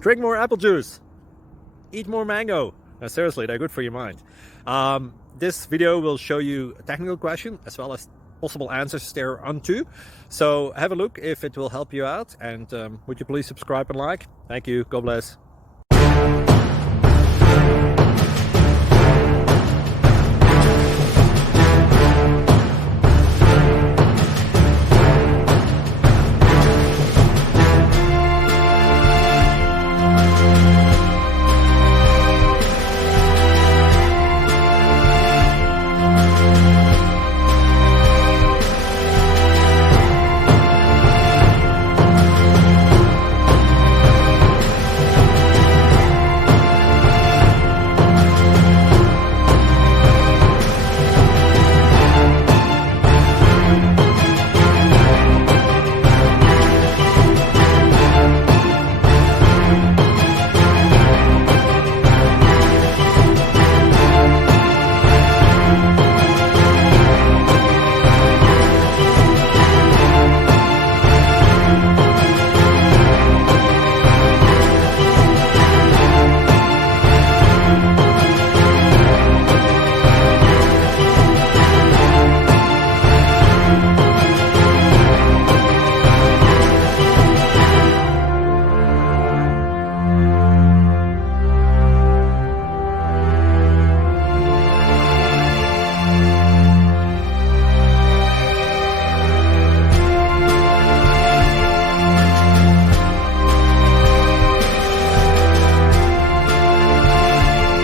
Drink more apple juice. Eat more mango. No, seriously, they're good for your mind. This video will show you a technical question as well as possible answers thereunto. So have a look if it will help you out, and would you please subscribe and like? Thank you. God bless.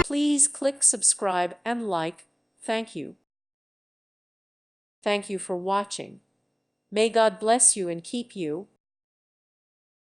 Please click subscribe and like. Thank you. Thank you for watching. May God bless you and keep you.